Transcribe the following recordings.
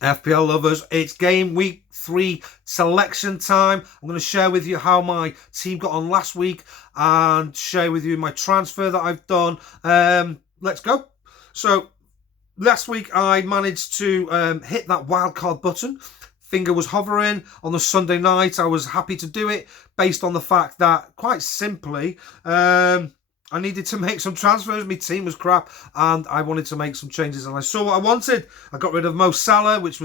FPL lovers, it's game week 3 selection time. I'm going to share with you how my team got on last week and share with you my transfer that I've done. Let's go. So last week I managed to hit that wildcard button. Finger was hovering on the Sunday night. I was happy to do it based on the fact that, quite simply, I needed to make some transfers. My team was crap, and I wanted to make some changes. And I saw what I wanted. I got rid of Mo Salah, which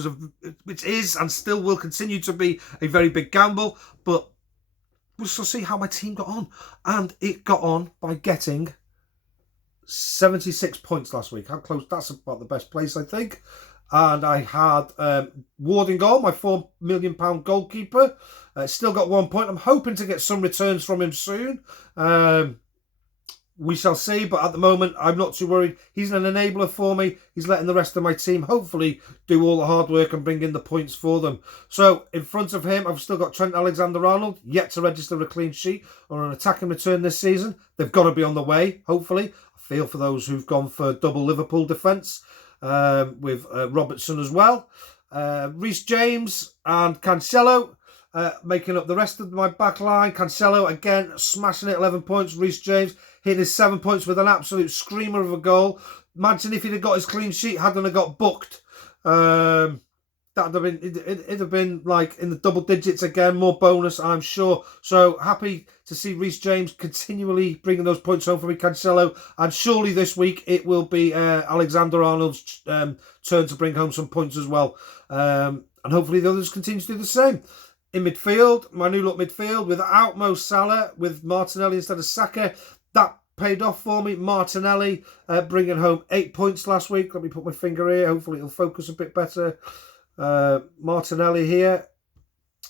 is and still will continue to be a very big gamble. But we'll still see how my team got on, and it got on by getting 76 points last week. How close? That's about the best place, I think. And I had Ward in goal, my £4 million goalkeeper. Still got 1 point. I'm hoping to get some returns from him soon. We shall see, but at the moment, I'm not too worried. He's an enabler for me. He's letting the rest of my team hopefully do all the hard work and bring in the points for them. So, in front of him, I've still got Trent Alexander-Arnold, yet to register a clean sheet or an attacking return this season. They've got to be on the way, hopefully. I feel for those who've gone for double Liverpool defence with Robertson as well. Reece James and Cancelo making up the rest of my back line. Cancelo, again, smashing it, 11 points. Reece James hit his 7 points with an absolute screamer of a goal. Imagine if he'd have got his clean sheet, hadn't have got booked. That'd have been, it'd have been like in the double digits again, more bonus, I'm sure. So happy to see Reece James continually bringing those points home for me, Cancelo. And surely this week it will be Alexander-Arnold's turn to bring home some points as well. And hopefully the others continue to do the same. In midfield, my new look midfield, without Mo Salah, with Martinelli instead of Saka. That paid off for me. Martinelli bringing home 8 points last week. Let me put my finger here. Hopefully it'll focus a bit better. Martinelli here.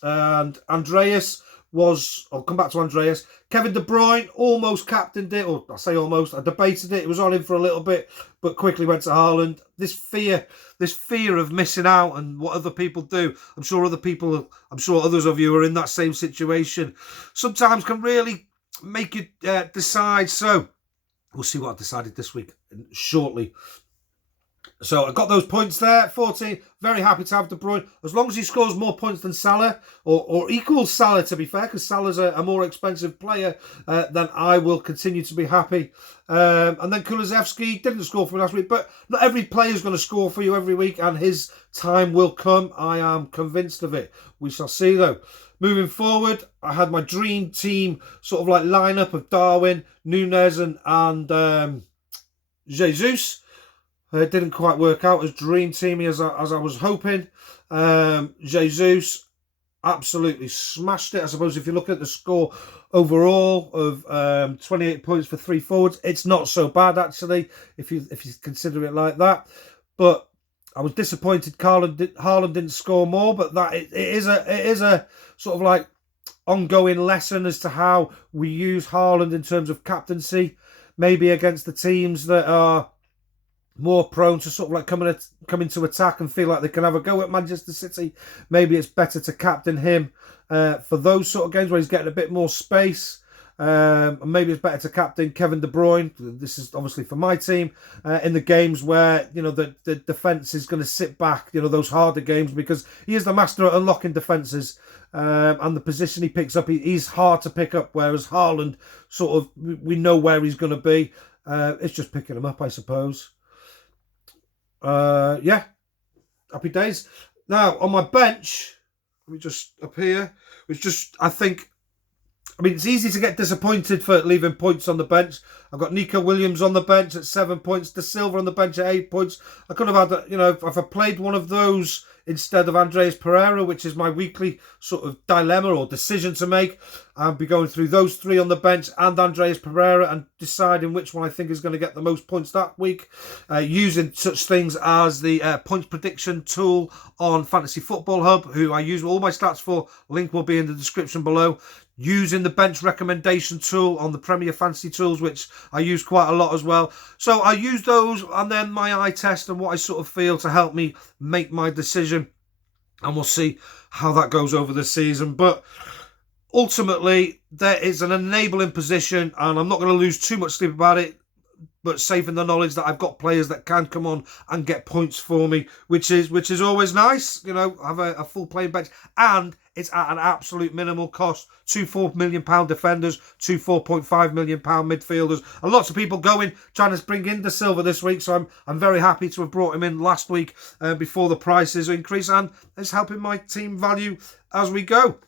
And Andreas was... I'll come back to Andreas. Kevin De Bruyne almost captained it. Or I say almost. I debated it. It was on him for a little bit, but quickly went to Haaland. This fear of missing out and what other people do. I'm sure others of you are in that same situation. Sometimes can really make you decide. So we'll see what I've decided this week shortly. So I got those points there, 14. Very happy to have De Bruyne. As long as he scores more points than Salah, or equals Salah, to be fair, because Salah's a more expensive player, then I will continue to be happy. And then Kulusevski didn't score for me last week, but not every player is going to score for you every week, and his time will come. I am convinced of it. We shall see, though. Moving forward, I had my dream team sort of like lineup of Darwin, Nunes, and Jesus. It didn't quite work out as dream teamy as I was hoping. Jesus absolutely smashed it. I suppose if you look at the score overall of 28 points for 3 forwards, it's not so bad actually if you consider it like that. But I was disappointed Haaland didn't score more, but that it is a sort of like ongoing lesson as to how we use Haaland in terms of captaincy, maybe against the teams that are more prone to sort of like come into attack and feel like they can have a go at Manchester City. Maybe it's better to captain him for those sort of games where he's getting a bit more space. And maybe it's better to captain Kevin De Bruyne. This is obviously for my team in the games where the defence is going to sit back. Those harder games, because he is the master at unlocking defences, and the position he picks up, he's hard to pick up. Whereas Haaland, sort of, we know where he's going to be. It's just picking him up, I suppose. Yeah, happy days. Now on my bench, let me just up here. It's easy to get disappointed for leaving points on the bench. I've got Nico Williams on the bench at 7 points, De Silva on the bench at 8 points. I could have had, if I played one of those instead of Andreas Pereira, which is my weekly sort of dilemma or decision to make, I'll be going through those 3 on the bench and Andreas Pereira and deciding which one I think is going to get the most points that week, using such things as the points prediction tool on Fantasy Football Hub, who I use all my stats for. Link will be in the description below. Using the bench recommendation tool on the Premier Fantasy Tools, which I use quite a lot as well. So I use those, and then my eye test and what I sort of feel to help me make my decision. And we'll see how that goes over the season. But ultimately, there is an enabling position, and I'm not going to lose too much sleep about it. but safe in the knowledge that I've got players that can come on and get points for me, which is always nice. You know, have a full playing bench, and it's at an absolute minimal cost. 2 £4 million defenders, 2 £4.5 million midfielders, and lots of people going trying to bring in De Silva this week. So I'm very happy to have brought him in last week before the prices increase, and it's helping my team value as we go.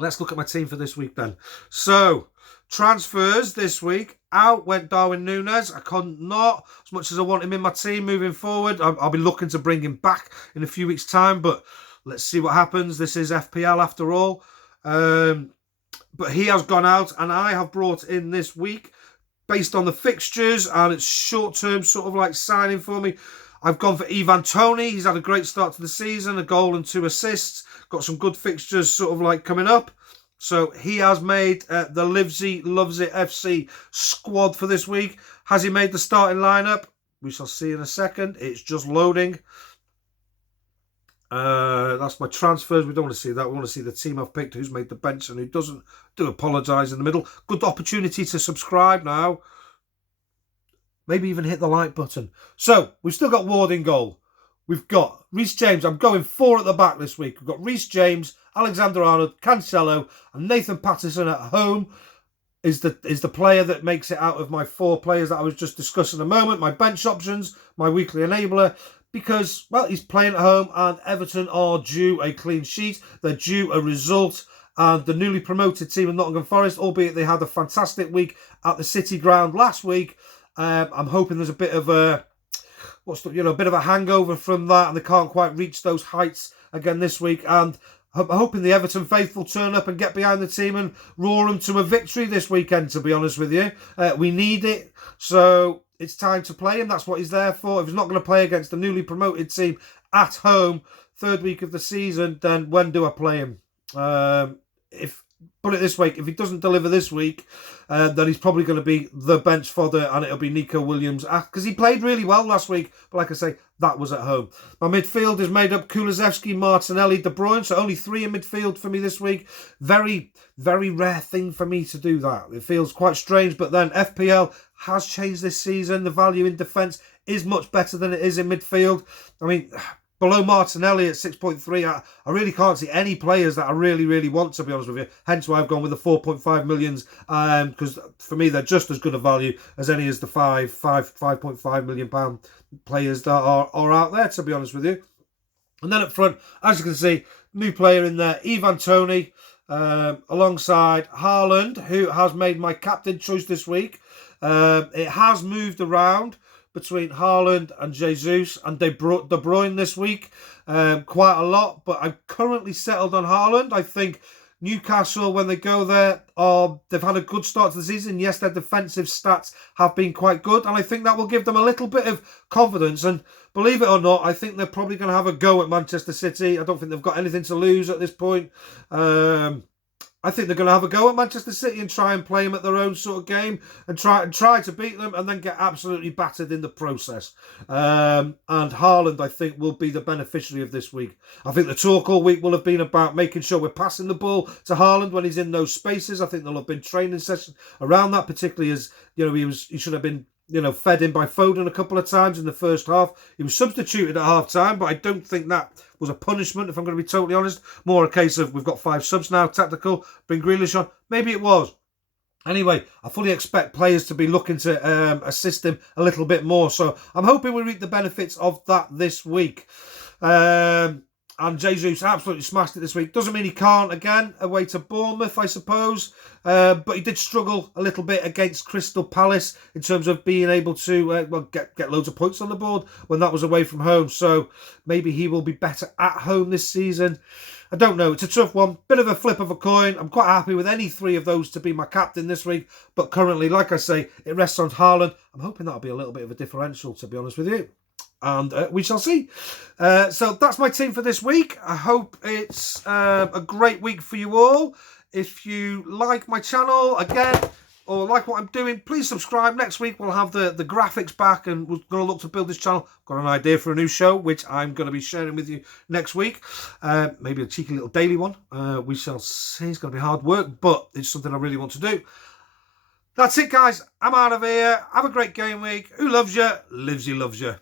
Let's look at my team for this week then. So, transfers this week. Out went Darwin Núñez. I couldn't not, as much as I want him in my team moving forward. I'll be looking to bring him back in a few weeks' time, but let's see what happens. This is FPL after all. But he has gone out, and I have brought in this week, based on the fixtures, and it's short-term sort of like signing for me. I've gone for Ivan Toney. He's had a great start to the season, a goal and 2 assists. Got some good fixtures sort of like coming up. So he has made the Livesey Lovesit FC squad for this week. Has he made the starting lineup? We shall see in a second. It's just loading. That's my transfers. We don't want to see that. We want to see the team I've picked, who's made the bench and who doesn't. Do apologise in the middle. Good opportunity to subscribe now. Maybe even hit the like button. So, we've still got Ward in goal. We've got Reece James. I'm going 4 at the back this week. We've got Reece James, Alexander-Arnold, Cancelo, and Nathan Patterson at home is the player that makes it out of my 4 players that I was just discussing a moment. My bench options, my weekly enabler, because, well, he's playing at home and Everton are due a clean sheet. They're due a result. And the newly promoted team of Nottingham Forest, albeit they had a fantastic week at the City Ground last week, I'm hoping there's a bit of a bit of a hangover from that, and they can't quite reach those heights again this week. And I'm hoping the Everton faithful turn up and get behind the team and roar them to a victory this weekend, to be honest with you. We need it, so it's time to play him. That's what he's there for. If he's not going to play against the newly promoted team at home, 3rd week of the season, then when do I play him? Put it this way, if he doesn't deliver this week, then he's probably going to be the bench fodder, and it'll be Nico Williams, because he played really well last week, but like I say, that was at home. My midfield is made up Kulusevski, Martinelli, De Bruyne, so only 3 in midfield for me this week. Very, very rare thing for me to do that. It feels quite strange, but then FPL has changed this season. The value in defence is much better than it is in midfield. I mean, below Martinelli at 6.3, I really can't see any players that I really, really want, to be honest with you. Hence why I've gone with the 4.5 millions, because for me, they're just as good a value as any as the 5.5 million pound players that are out there, to be honest with you. And then up front, as you can see, new player in there, Ivan Toney, alongside Haaland, who has made my captain choice this week. It has moved around between Haaland and Jesus and De Bruyne this week, quite a lot, but I'm currently settled on Haaland. I think Newcastle, when they go there, they've had a good start to the season. Yes, their defensive stats have been quite good, and I think that will give them a little bit of confidence. And believe it or not, I think they're probably going to have a go at Manchester City. I don't think they've got anything to lose at this point. I think they're going to have a go at Manchester City and try and play them at their own sort of game and try to beat them and then get absolutely battered in the process. And Haaland, I think, will be the beneficiary of this week. I think the talk all week will have been about making sure we're passing the ball to Haaland when he's in those spaces. I think there'll have been training sessions around that, particularly as, he should have been, fed in by Foden a couple of times in the first half. He was substituted at half-time, but I don't think that was a punishment, if I'm going to be totally honest. More a case of, we've got 5 subs now, tactical, bring Grealish on. Maybe it was. Anyway, I fully expect players to be looking to assist him a little bit more. So I'm hoping we reap the benefits of that this week. And Jesus absolutely smashed it this week. Doesn't mean he can't again, away to Bournemouth, I suppose. But he did struggle a little bit against Crystal Palace in terms of being able to get loads of points on the board when that was away from home. So maybe he will be better at home this season. I don't know. It's a tough one. Bit of a flip of a coin. I'm quite happy with any 3 of those to be my captain this week. But currently, like I say, it rests on Haaland. I'm hoping that'll be a little bit of a differential, to be honest with you. And we shall see. So that's my team for this week. I hope it's a great week for you all. If you like my channel, again, or like what I'm doing, please subscribe. Next week, we'll have the graphics back, and we're going to look to build this channel. Got an idea for a new show, which I'm going to be sharing with you next week. Maybe a cheeky little daily one. We shall see. It's going to be hard work, but it's something I really want to do. That's it, guys. I'm out of here. Have a great game week. Who loves you? Livesey loves you.